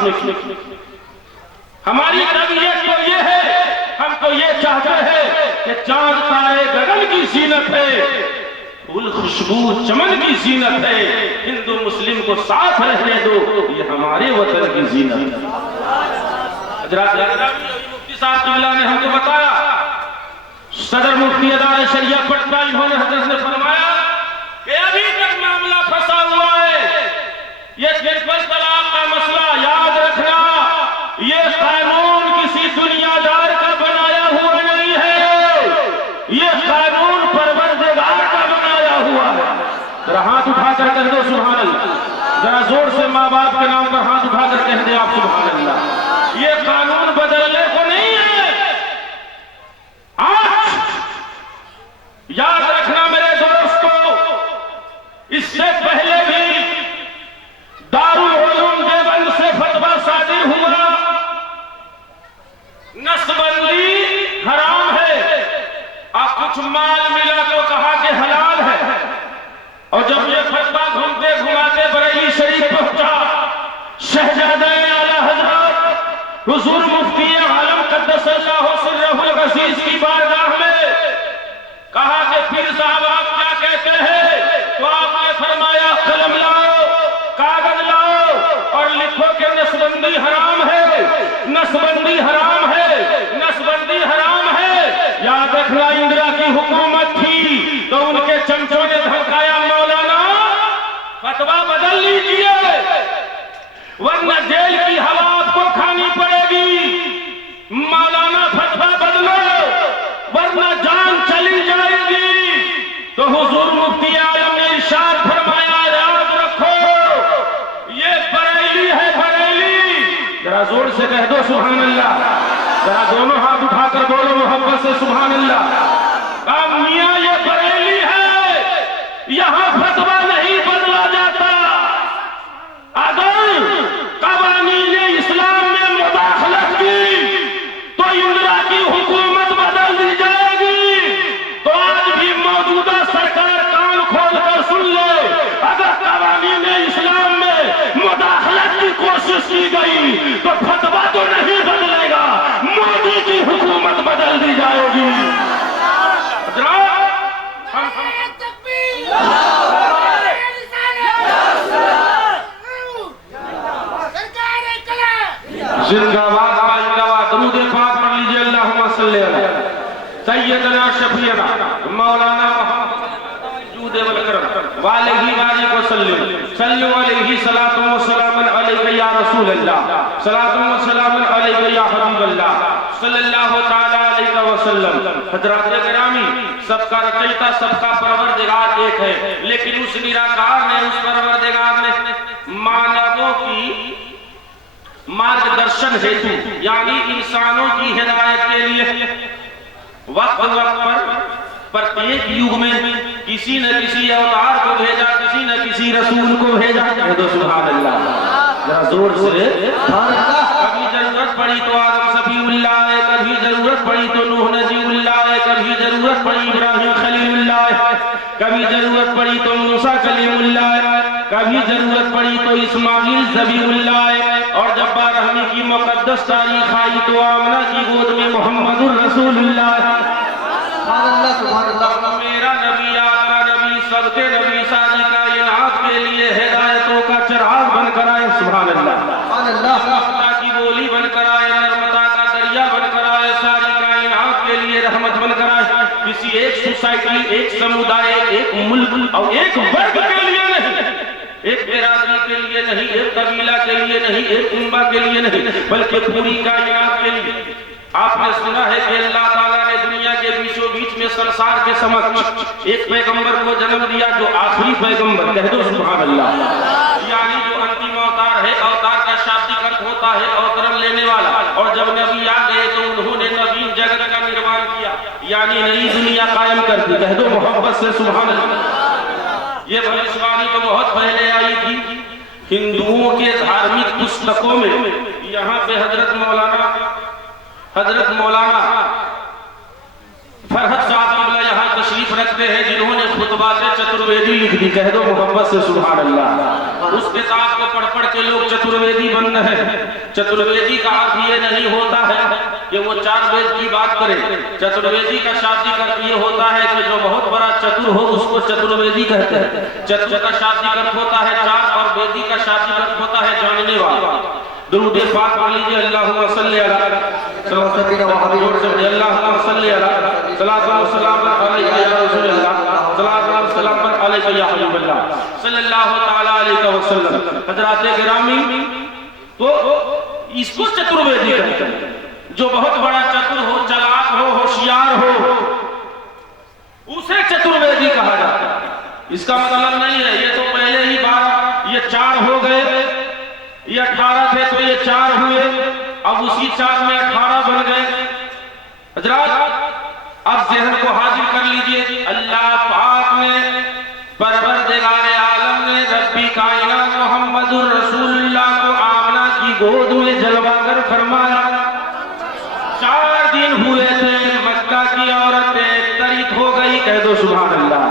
उसने की। हमारी तबीयत तो ये है, हम तो ये चाहते हैं कि चांद तारे गगन की जीनत है, फूल खुशबू चमन की जीनत है, हिंदू मुस्लिम को साथ रहने दो, ये हमारे वतन की जीनत है। मुफ्ती साहब किबला ने हमको बताया, सदर मुफ्ती अदारे शरिया पटना इन्होंने हजरत ने फरमाया कि अभी तक मामला फंसा हुआ है, ये ट्रिपल तलाक का मसला याद रखना, ये कानून किसी दुनियादार का बनाया हुआ नहीं है, ये कानून परवरदिगार का बनाया हुआ है। जरा हाथ उठाकर कह दो सुभान अल्लाह, जरा जोर से माँ बाप के नाम पर हाथ उठाकर कह दे आप सुभान अल्लाह। ये कानून बदलने को नहीं है। आज याद रखना मेरे दोस्तों, इससे पहले भी दारुल उलूम देवबंद से फतवा सादिर हुआ, नसबंदी हराम है, अब कुछ माल मिला तो कहा कि हलाल है, और जब ये फतवा घूमते घुमाते बरेली शरीफ पहुंचा, शहजादा आला हजरत हुजूर मुफ्ती आलम कद्दसल्लाहु सिर्रहुल अज़ीज की बारगाह में कहा कि पीर साहब आप क्या कहते हैं, तो आपने फरमाया कलम लाओ, कागज लाओ और लिखो कि नसबंदी हराम है, नसबंदी हराम है, नसबंदी हराम है। याद रखना, इंदिरा की हुकूमत थी तो उनके चमचों ने धमकाया, मौलाना फतवा बदल लीजिए वरना जेल की हवा आपको खानी पड़ेगी, मौलाना फतवा बदलो वरना जान चली जाएगी। तो हुजूर मुफ्ती आलम ने इरशाद फरमाया, याद रखो ये बरेली है, बरेली। जरा जोर से कह दो सुभान अल्लाह, जरा दोनों हाथ उठाकर बोलो मोहब्बत से सुभान अल्लाह। मियां ये बरेली है, यहां फतवा नहीं बदला जाता। अगर कवानीने इस्लाम में मुदाखलत की तो इंदिरा की हुकूमत बदल दी जाएगी। तो आज भी मौजूदा सरकार कान खोलकर सुन ले, अगर कवानीने इस्लाम में मुदाखलत की कोशिश की गई तो फतवा तो नहीं बदलेगा, मोदी की हुकूमत बदल दी जाएगी। जिंदाबाद जिंदाबाद, दुरूद पाक पढ़ लीजिए, अल्लाहुम्मा सल्ली अला सय्यदना शफीअना मौलाना मोहम्मद वल करम वालैहि व सल्लम सल्लु अलैहि सलातु व सलामुन अलैका या रसूल अल्लाह, सलातु व सलामुन अलैका या हबीब अल्लाह सल्लल्लाहु तआला अलैहि व सल्लम। हजरात गिरामी, सबका रचयिता सबका परवरदिगार एक है, लेकिन उस निराकार ने, उस परवरदिगार ने मानवों की मार्गदर्शन हेतु यानी इंसानों की हिदायत के लिए वक्त वक्त पर प्रत्येक युग में किसी न किसी अवतार को भेजा, किसी न किसी रसूल को भेजा। तो सुभान अल्लाह, जरा जोर से। कभी जरूरत पड़ी तो आदम सफीउल्लाह है, कभी जरूरत पड़ी तो नूह नजीउल्लाह है, कभी जरूरत पड़ी इब्राहिम खलीलुल्लाह है, कभी जरूरत पड़ी तो मूसा कलीमुल्लाह है, कभी जरूरत पड़ी तो इस्माइल ज़बीहुल्लाह है, और जब बारहवीं की मुकद्दस तारीख आई तो आमना की गोद में मोहम्मदुर रसूलुल्लाह। मेरा नबी, आपका नबी, सबके नबी, सारी कायनात के लिए हिदायतों का चिराग बनकर आए। सुभान अल्लाह की बोली बनकर आए, नर्मदा का दरिया बनकर आए, सारी कायनात के लिए रहमत बनकर आए। किसी एक सोसाइटी, एक समुदाय, एक मुल्क और एक वर्ग के लिए नहीं, एक बिरादरी के लिए नहीं, एक कबीला के लिए नहीं, एक उम्मा के लिए नहीं, बल्कि पूरी कायनात के लिए। आपने सुना है कि अल्लाह ताला ने दुनिया के बीचों बीच में संसार के समक्ष एक पैगंबर को जन्म दिया, जो आखिरी पैगंबर, कह दो सुभान अल्लाह, यानी जो अंतिम अवतार है। अवतार का शाब्दिक अर्थ होता है अवतरण लेने वाला, और जब नबी आ गए तो उन्होंने नवीन जगत का निर्माण किया, यानी नई दुनिया कायम कर दी। कह दो मोहब्बत से सुभान अल्लाह। ये भविष्यवाणी तो बहुत पहले आई थी हिंदुओं के धार्मिक पुस्तकों में। यहाँ पे हजरत मौलाना फरहत साहब किबला यहाँ तशरीफ सकते हैं जिन्होंने खुतबात चतुर्वेदी लिख दी, कह दो मोहब्बत से सुभान अल्लाह। उस किताब को पढ़ पढ़ के लोग चतुर्वेदी बन रहे हैं। चतुर्वेदी का अर्थ ये नहीं होता है कि वो 4 वेद की बात करे। चतुर्वेदी का शाब्दिक अर्थ ये होता है कि जो बहुत बड़ा चतुर हो उसको चतुर्वेदी कहते हैं। चतुर का शाब्दिक अर्थ होता है 4 और वेदी का शाब्दिक अर्थ होता है जानने वाला। दुरूद पाक पढ़ लीजिए, अल्लाहुम्मा सल्ली अला अल्लाहुम्मा सल्ली अला सलातो व सलाम अलैका या रसूलल्लाह सलातो व सलाम अलैका या हबीबल्लाह सल्लल्लाहु तआला अलैहि वसल्लम। हजरात गिरामी, तो इसको चतुर्वेदी कहते हैं। जो बहुत बड़ा चतुर हो, चालाक हो, होशियार हो, उसे चतुर्वेदी कहा जाता है। इसका मतलब नहीं है ये तो पहले ही बात, ये 4 हो गए, ये 18 थे तो ये 4 हुए, अब उसी 4 में 18 बन गए। हजरात, अब ज़हन को हाजिर कर लीजिए। अल्लाह पाक ने, परवरदिगार आलम ने, रब्बी कायनात मोहम्मदुर रसूलुल्लाह को आमना की गोद में जलवागर फरमाया। 4 दिन हुए थे, मक्का की औरतें तरित हो गई, कह दो सुभान अल्लाह,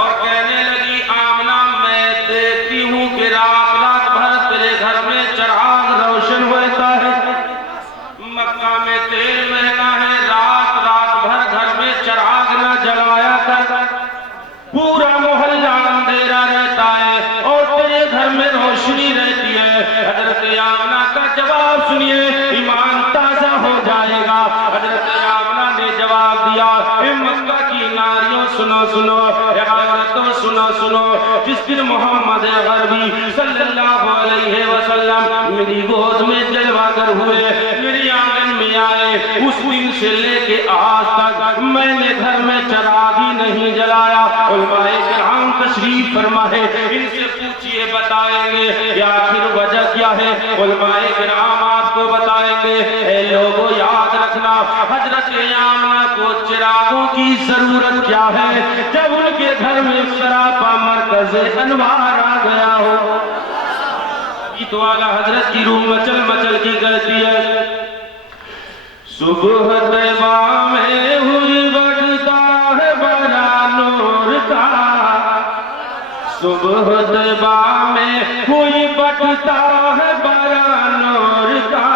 और कहने लगी आमना मैं देखती हूँ कि रात रात भर तेरे घर में चिराग रोशन होता है, मक्का में तेल महंगा है, रात रात भर घर में चिराग न जलाया कर, पूरा मोहल्ला अंधेरा रहता है और तेरे घर में रोशनी रहती है। हजरत आमना का जवाब सुनिए, ईमान ताजा हो जाएगा। हजरत आमना ने जवाब दिया, मक्का की नारियों सुनो सुनो, औरतों सुनो सुनो, जिस दिन मोहम्मद अरबी सल्लल्लाहु अलैहि वसल्लम मेरी गोद में जलवागर हुए, मेरी आंगन में आए, उस दिन से लेके आज तक मैंने घर में चिराग ही नहीं जलाया। उलमाए किराम तशरीफ फरमाए, इनसे पूछिए, बताएंगे कि आखिर वजह क्या है। उलमाए किराम आपको बताएंगे। ए लोगों, याद रखना, हजरत आमना को चिरागों की जरूरत क्या है जब उनके घर में सरापा मरकज़ अनवार आ गया हो। तो आला हजरत की रूह मचल मचल की कहती है, सुबह तैबा में हुई बढ़ता है बड़ा नूर का, सुबह तैबा में हुई बढ़ता है बड़ा नूर का,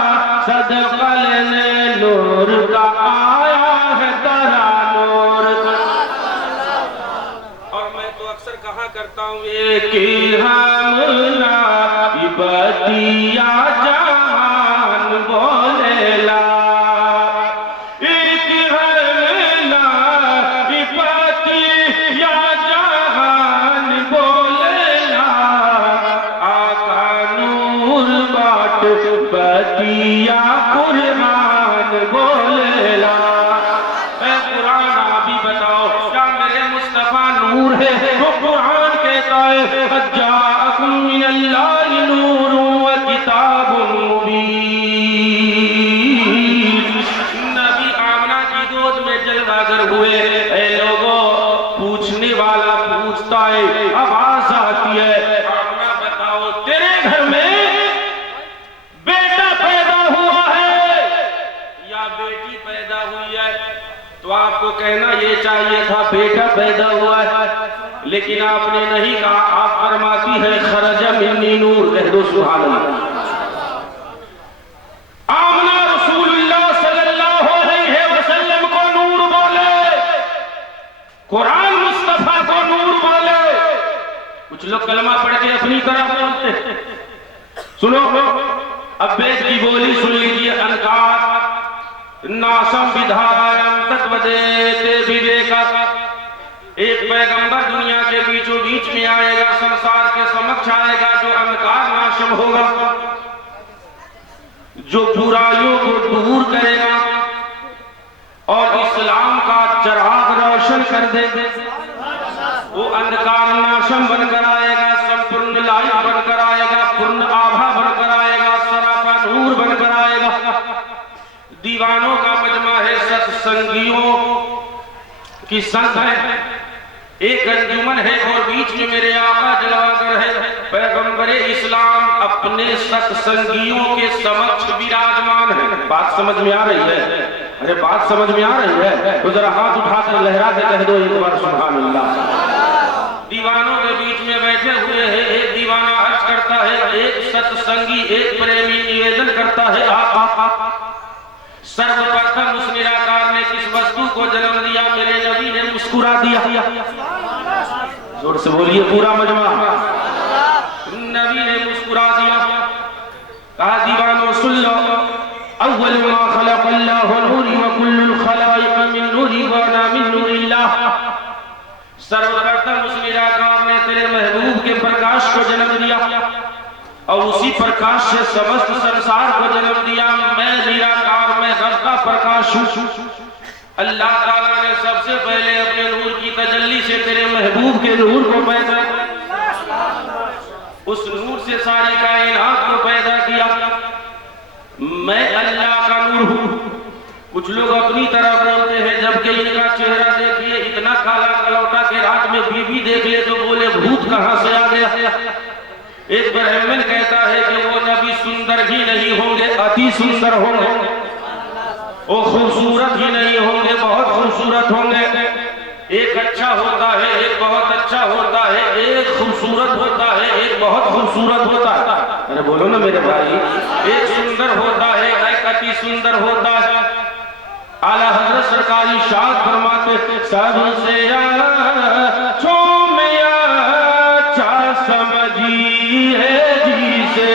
सदका लेने नूर का आया है तारा नूर का। और मैं तो अक्सर कहा करता हूँ, एक हमना बतिया जहान बोलेला, एक हमना बतिया जहान बोलेला, आका नूर बाट बतिया कुरान बोलेला। कुरान अभी बताओ, क्या मेरे मुस्तफा नूर है? वो कुरान कहता है, जाअकुम मिनल्लाहि नूरुन व किताबुन मुबीन। नबी आमना की गोद में जलवागर हुए। ऐ लोगों, पूछने वाला पूछता है, आवाज आती है, आमना बताओ तेरे घर में बेटा पैदा हुआ है या बेटी पैदा हुई है? तो आपको कहना ये चाहिए था बेटा पैदा हुआ है, लेकिन आपने नहीं कहा। आप फरमाती है खरजा मिन्नी नूर, कह दो सुभान अल्लाह। आमना रसूलुल्लाह सल्लल्लाहु अलैहि वसल्लम को नूर बोले, कुरान मुस्तफा को नूर बोले। कुछ लोग कलमा पढ़ के अपनी तरह बोलते। सुनो, अब वेद की बोली सुन लीजिए। अनकार नासम विधायम तत्वदेते विवेका। एक पैगंबर दुनिया के बीचों बीच में आएगा, संसार के समक्ष आएगा, जो अंधकार नाशम होगा, जो बुराइयों को दूर करेगा और इस्लाम का चिराग रोशन कर देगा। वो अंधकार नाशम बनकर आएगा, संपूर्ण लाइट बनकर आएगा, पूर्ण आभा बनकर आएगा, सरापा नूर बनकर आएगा। दीवानों का मजमा है, सत्संगियों की संग है, एक अंजुमन है और बीच में मेरे आका जलवागर है। पैगंबरे इस्लाम अपने सत्संगियों के समक्ष विराजमान है। बात समझ में आ रही है? अरे बात समझ में आ रही है तो जरा हाथ उठाकर लहरा के कह दो एक बार सुभान अल्लाह। दीवानों के बीच में बैठे हुए हैं, एक दीवाना अर्ज करता है, एक सत्संगी एक प्रेमी निवेदन करता है, सर्वप्रथम उस निराकार ने किस वस्तु को जन्म दिया? मेरे नबी ने मुस्कुरा दिया। जोर से बोलिए पूरा मजमा। नबी ने मुस्कुरा दिया। कहा दीवानों सुन लो, अव्वल मा खलक़ल्लाहु नूरी व कुल्लुल खलाइक़ मिन नूरी व अना मिन नूरिल्लाह। सर्वप्रथम उस निराकार ने तेरे महबूब के प्रकाश को जन्म दिया और उसी प्रकाश से समस्त संसार को जन्म दिया। मैं निराकार, मैं रब का प्रकाश हूँ। अल्लाह ताला ने सबसे पहले अपने नूर की तजल्ली से तेरे महबूब के नूर को पैदा, उस नूर से सारी कायनात को पैदा किया। मैं अल्लाह का नूर हूँ। कुछ लोग अपनी तरह बोलते हैं, जबकि इनका चेहरा देखिए इतना काला कलौटा के रात में बीबी देख ले तो बोले भूत कहां से आ गया। एक ब्राह्मण कहता है कि वो नबी सुंदर ही नहीं होंगे, अति सुंदर होंगे। वो खूबसूरत ही नहीं होंगे, बहुत खूबसूरत होंगे। एक अच्छा होता है, एक बहुत अच्छा होता है, एक खूबसूरत होता है, एक बहुत खूबसूरत होता है। अरे बोलो ना मेरे भाई, एक सुंदर होता है, एक अति सुंदर होता है। आला हज़रत सरकार इरशाद फरमाते, सबसे अच्छो में अच्छा समझी है जिसे,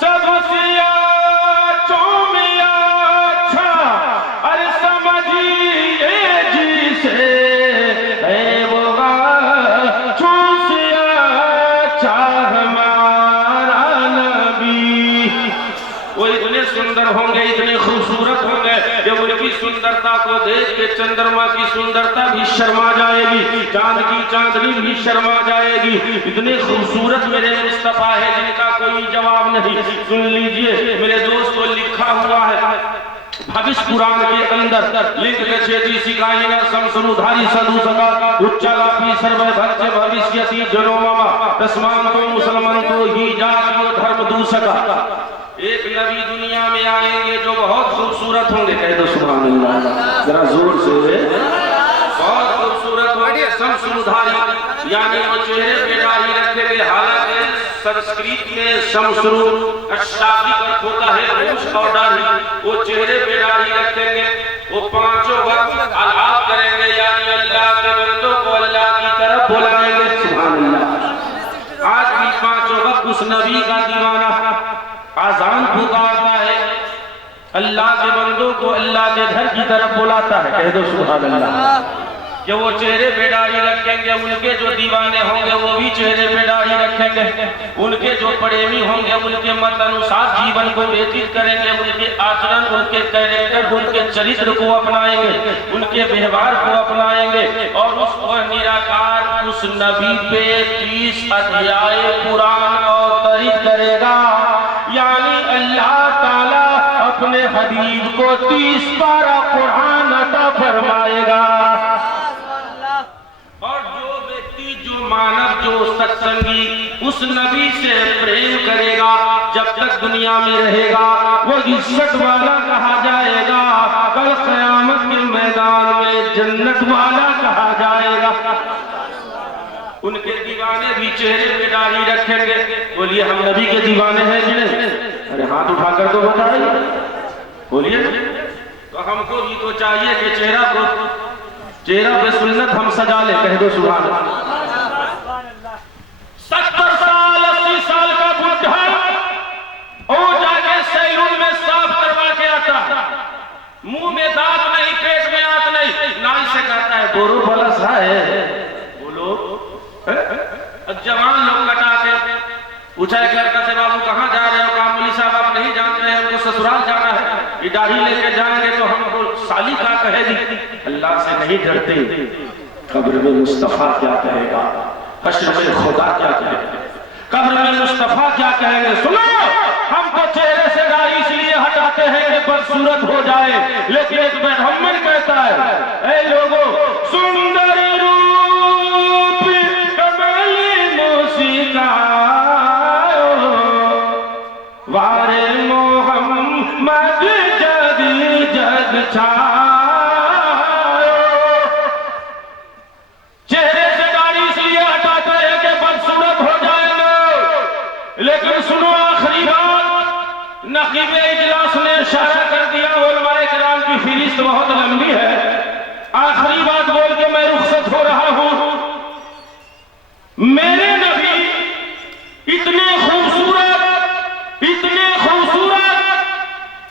सबसे अच्छो में अच्छा अरे समझिए जिसे, है वो अच्छो से अच्छा हमारा नबी। वो इतने सुंदर होंगे, इतने खूबसूरत होंगे, जब उनकी सुंदरता को देख के चंद्रमा की सुंदरता भी शर्मा जाएगी, चांद की चांदनी भी शर्मा जाएगी। इतने खूबसूरत मेरे मुस्तफा है जिनका कोई जवाब नहीं। सुन लीजिए मेरे दोस्त को लिखा हुआ है भविष्य पुराण के अंदर, लिंग गच्छेति सिकायिना समसनुधारी सदु सका उच्चालापि सर्वभज्य भविष्यति जनो मम तस्मान्तो मुसलमान्तो ही जातियो धर्म दूषका। एक नबी दुनिया में आएंगे जो बहुत खूबसूरत होंगे, कह दो सुभान अल्लाह जरा जोर से। बहुत खूबसूरत होंगे, शमसुधारी, यानी वो चेहरे पे दाढ़ी रखेंगे। हालांकि संस्कृत में शमसुरु शाब्दिक अर्थ होता है मूछ और दाढ़ी। वो चेहरे पे दाढ़ी रखेंगे, वो पांचों वक्त आलाप करेंगे, यानी अल्लाह के बंदों को अल्लाह की तरफ बुलाएंगे। सुभान अल्लाह। आज भी पांचों वक्त उस नबी का दीवाना आजान पुकारता है, अल्लाह के बंदों को अल्लाह के घर की तरफ बुलाता है, कह दो सुभान अल्लाह। जो वो चेहरे पे दाढ़ी रखेंगे, उनके जो दीवाने होंगे वो भी चेहरे पे दाढ़ी रखेंगे। उनके जो प्रेमी होंगे उनके मत अनुसार जीवन को व्यतीत करेंगे, उनके आचरण, उनके कैरेक्टर, उनके चरित्र को अपनाएंगे, उनके व्यवहार को अपनाएंगे। और उस निराकार उस नबी पे 30 अध्याय कुरान अवतरित करेगा, यानी अल्लाह ताला अपने हबीब को 30 पारा कुरान अता फरमाएगा। और जो व्यक्ति, जो मानव, जो सत्संगी उस नबी से प्रेम करेगा, जब तक दुनिया में रहेगा वो इज्जत वाला कहा जाएगा, कल क़यामत के मैदान में जन्नत वाला कहा जाएगा। उनके दीवाने भी चेहरे पे दाढ़ी रखेंगे। बोलिए हम नबी के दीवाने हैं कि नहीं? अरे हाथ उठाकर तो बताइए, बोलिए। तो हमको भी तो चाहिए कि चेहरा पे सुन्नत हम सजा ले, कह दो सुभान अल्लाह। 70 साल 80 साल का बुढ़ा और जाके सैलून में साफ करवा के आता, मुंह में दांत नहीं, पेट में आंत नहीं, नाई से कहता है बोरो भला सा है। बोलो जवान लोग कटा के पूछा एक लड़का से, बाबू कहाँ जा रहे हो? कहा मौलवी साहब आप नहीं जानते हैं, हमको ससुराल जाना है, ये दाढ़ी लेके जाएंगे तो हमको साली का कहेगी। अल्लाह से नहीं डरते, कब्र में मुस्तफा क्या कहेगा, हश्र में खुदा क्या कहेगा, कब्र में मुस्तफा क्या कहेंगे। सुनो, हम तो चेहरे से दाढ़ी इसलिए हटाते हैं कि बदसूरत हो जाए, लेकिन एक ब्राह्मण कहता है, ऐ लोगों सुंदर रूप कमली मूसिका वारे मोहम्मद जदी नाकिब इजलास ने इशारा कर दिया, उलमाए किराम की फहरिस्त बहुत लंबी है, आखिरी बात बोल के मैं रुखसत हो रहा हूं। मेरे नबी इतने खूबसूरत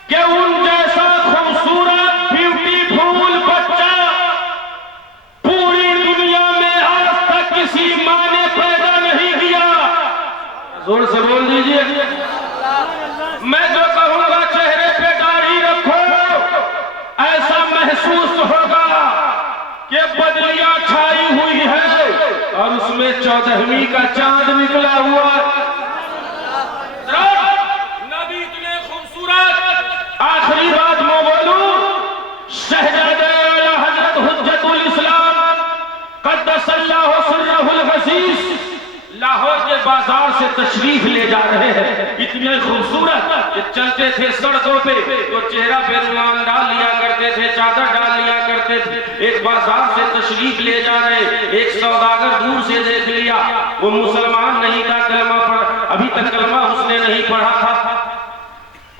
कि उन जैसा खूबसूरत ब्यूटीफुल बच्चा पूरी दुनिया में आज तक किसी मां ने पैदा नहीं किया। जोर से बोल दीजिए। मैं जो कहूंगा चेहरे पे दाढ़ी रखो, ऐसा महसूस होगा कि बदलियां छाई हुई है और उसमें 14वीं का चांद निकला हुआ है। नबी इतने खूबसूरत। आखिरी बात मैं बोलूं, शहजादे आला हजरत हुज्जतुल इस्लाम क़द्दसल्लाहु सिर्रहुल हसीस लाहौर के बाजार से तशरीफ ले जा रहे हैं। इतने खूबसूरत कि चलते थे सड़कों पे तो चेहरा पे रुमाल डाल लिया करते थे, चादर डाल लिया करते थे। एक बाजार से तशरीफ ले जा रहे, एक सौदागर दूर से देख लिया, वो मुसलमान नहीं था, कलमा पढ़ अभी तक कलमा उसने नहीं पढ़ा था,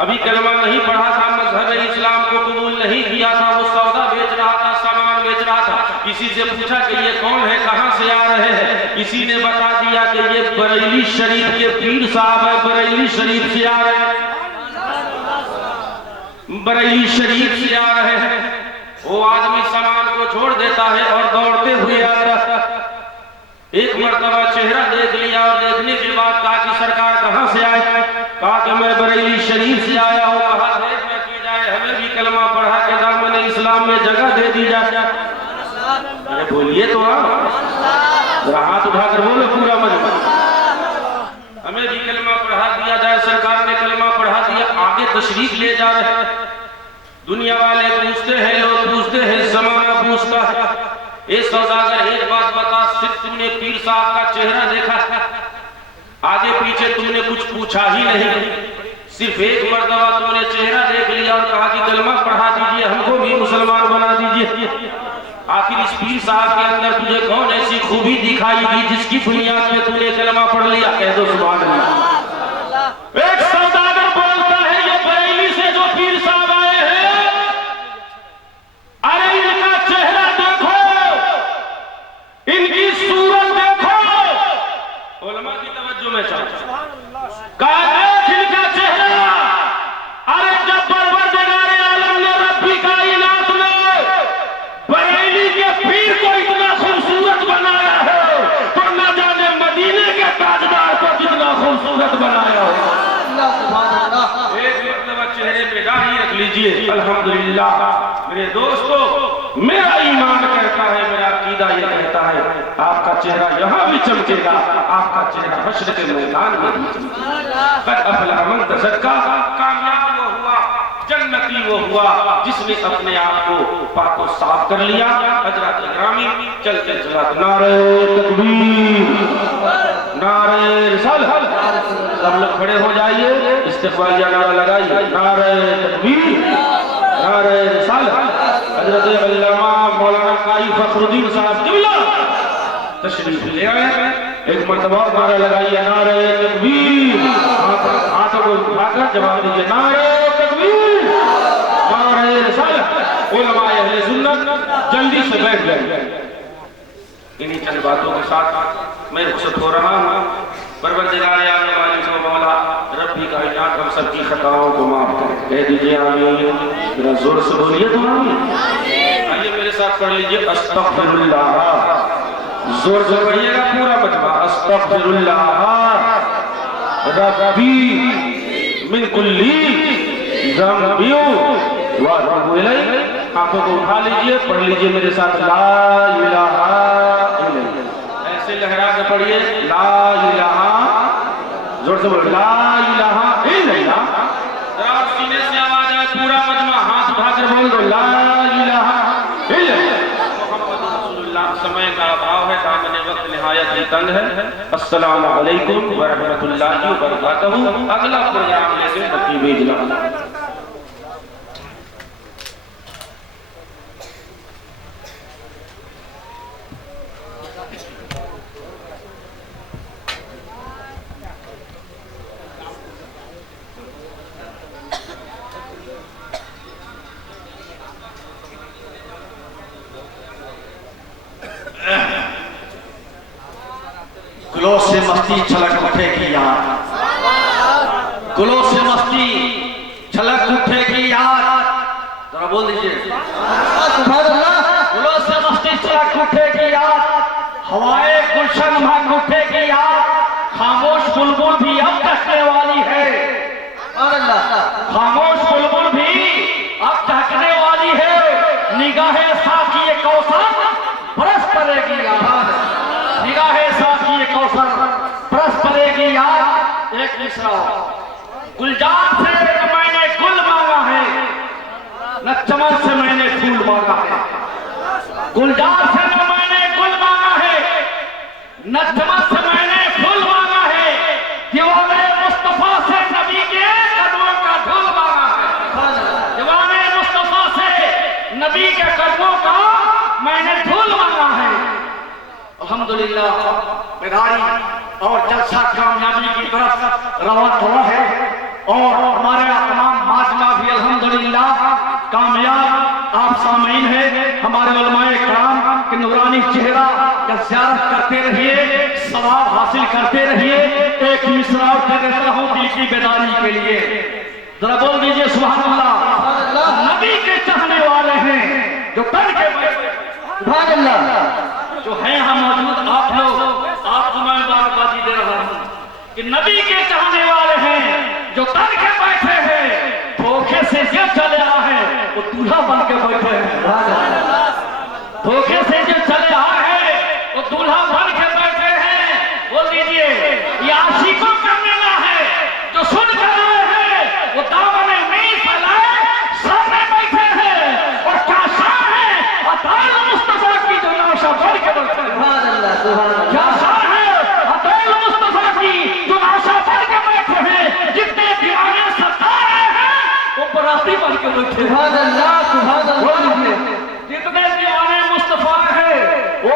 अभी कलमा नहीं पढ़ा था, मजहब इस्लाम को कबूल नहीं किया था। वो सौदा बेच रहा था, सामान बेच रहा था। किसी से पूछा कि ये कौन है, कहां से आ रहे हैं? किसी ने बता दिया कि ये बरेली शरीफ के पीर साहब है, बरेली शरीफ से आ रहे हैं, बरेली शरीफ से आ रहे हैं। वो आदमी सामान को छोड़ देता है और दौड़ते हुए आता है। एक मर्तबा चेहरा देख लिया और देखने के बाद कहा कि सरकार कहां से आए? कहा कि मैं बरेली शरीफ से आया हूं। कहा देख में की जाए, हमें भी कलमा पढ़ा के दामन इस्लाम में जगह दे दी जाए। अरे बोलिए तो आप, हाथ उठाकर बोलो पूरा मजमा, हमें भी कलमा पढ़ा दिया जाए। सरकार ने कलमा पढ़ा दिया, आगे तशरीफ ले जा रहे हैं। दुनिया वाले पूछते हैं, लोग पूछते हैं, जमाना पूछता है, ए सौदागर एक बात बता, सिर्फ तुमने पीर साहब का चेहरा देखा, आगे पीछे तुमने कुछ पूछा ही नहीं, सिर्फ एक मर्तबा तुमने चेहरा देख लिया और कहा कि कलमा पढ़ा दीजिए, हमको भी मुसलमान बना दीजिए। आखिर इस पीर साहब के अंदर तुझे कौन ऐसी खूबी दिखाई दी जिसकी बुनियाद पे तूने कलमा पढ़ लिया? कह दो सुभान अल्लाह। एक सौदागर बोलता है, ये बरेली से जो पीर साहब आए हैं, अरे इनका चेहरा देखो, इनकी सूरत देखो। उलमा की तवज्जो में चाहता इनका चेहरा, अरे जब परवरदिगारे आलम ने रब्बी कायनात में बरेली के पीर को इतना खूबसूरत बनाया है तो न जाने मदीने के ताजदार को कितना खूबसूरत बनाया हो। एक मतलब चेहरे पे दाढ़ी रख लीजिए, अल्हम्दुलिल्लाह। मेरे दोस्तों, मेरा ईमान कहता है, मेरा अकीदा ये कहता है, आपका चेहरा यहाँ भी चमकेगा, आपका चेहरा हश्र के मैदान में भी चमकेगा। कद अफलह मन तज़क्का, कामयाब वो हुआ, जन्नती वो हुआ जिसने अपने आप को पाको साफ कर लिया। हजरत ग्रामी चलते चलाते नारे तकबीर, नारे रिसालत, सब लोग खड़े हो जाइए, इस्तिक़बालिया नारा लगाइए, नारे तकबीर, नारे रिसालत। हजरत अल्लामा मौलाना काई फखरुद्दीन साहब किबला तशरीफ ले आए, एक मर्तबा नारा लगाइए, नारे तकबीर। हाथों को उठाकर जवाब दीजिए, नारे तकबीर, नारे रिसालत। उलमा अहले सुन्नत जल्दी से बैठ गए। इन्हीं चंद बातों के साथ मैं रुखसत हो रहा हूँ। परवरदिगार आने वाले को मौला रब्बी कायनात हम सबकी खताओं को माफ करे, कह दीजिए आमीन। मेरा जोर से बोलिए तो आमीन। आइए मेरे साथ पढ़ लीजिए, अस्तगफिरुल्लाह। जोर से पढ़िएगा पूरा मजमा, अस्तगफिरुल्लाह रब्बी मिन कुल्ली ज़ंबि व अतूबु इलैह। आंखों को उठा लीजिए, पढ़ लीजिए मेरे साथ, ला इलाहा इल्लल्लाह। ऐसे लहरा के पढ़िए, ला इलाहा, जोर से बोलो, ला इलाहा इल्लल्लाह। जरा सीने से आवाज आए, पूरा मजमा हाथ उठाकर बोल दो, ला इलाहा इल्लल्लाह। मोहम्मद रसूलुल्लाह। समय का अभाव है, दामन वक्त निहायत ही तंग है। अस्सलामु अलैकुम व रहमतुल्लाहि व बरकातहू। अगला प्रोग्राम लेके नकीब इजलास। गुलों से मस्ती छलक उठेगी याद, गुलों से मस्ती छलक उठेगी याद, जरा बोल दीजिए गुलों से मस्ती छलक उठेगी याद, हवाए गुलशन महक उठेगी याद, खामोश बुलबुल भी अब टहकने वाली है, खामोश बुलबुल भी अब टहकने वाली है, निगाहे साकी कौसर बरस पड़ेगी याद, निगाहे साकी कौसर बरस पड़ेगी याद। एक मिसरा गुलजार से मैंने गुल मांगा है, न चमन से मैंने फूल मांगा है, गुलजार से न मैंने गुल मांगा है, न चमन से मैंने फूल मांगा है, दीवाने मुस्तफा से नबी के कदमों का धूल मांगा है, दीवाने मुस्तफा से नबी के कदमों का मैंने धूल मांगा है। अल्हम्दुलिल्लाह बेगारी और जलसा कामयाबी की तरफ रवाना हुआ है और हमारे तमाम माजमा भी अल्हम्दुलिल्लाह कामयाब आप सामीन है। हमारे उलमाए कराम के नूरानी चेहरा का ज़ियारत करते रहिए, सवाब हासिल करते रहिए। एक मिसरा कर देता हूँ दिल की बेदारी के लिए, जरा बोल दीजिए सुभान अल्लाह। नबी के चाहने वाले हैं जो तन के सुभान अल्लाह जो है यहाँ मौजूद आप लोग, आपको मैं मुबारकबादी दे रहा हूँ कि नबी के चाहने वाले हैं जो तन के बैठे हैं, धोखे से जो चले आए हैं वो दूल्हा बन के बैठे हैं, धोखे से जो चले आए हैं वो दूल्हा बन के बैठे हैं। बोल दीजिए ये आशिकों का मेला है, जो सुन कर आए हैं वो दामने में फैलाए सामने बैठे हैं, और क्या शान है अताल मुस्तफा की जो नाशा बन के बैठे हैं, क्या शान है अताल मुस्तफा की जो नाशा बन के बैठे हैं। जितने दीवाने सरदार आए हैं वो बराती बन के बैठे हैं, जितने दीवाने मुस्तफा है वो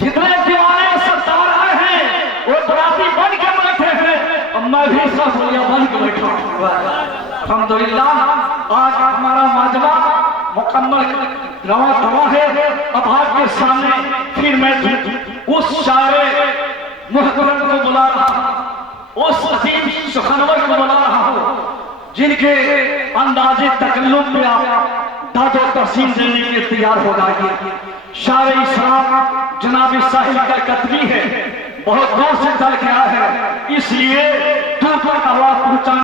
जितने दीवाने सरदार आए हैं वो बराती बन के बैठे हैं, और मैं भी सब बन के बैठा हूँ। अल्हम्दुलिल्लाह आज हमारा माजमा मुकम्मल रवा है। अब आपके सामने फिर मैं उस शायर मुहतरम को बुला रहा हूँ, उस अजीम सुखनवर को बुला रहा हूँ जिनके अंदाजे तकल्लुम पे आप दादो तहसीन देने के लिए तैयार हो जाइए। शायर इस्लाम जनाब साहिल का कतबी है, बहुत दूर से चल के आया है, इसलिए दूर तक आवाज पहुंचाने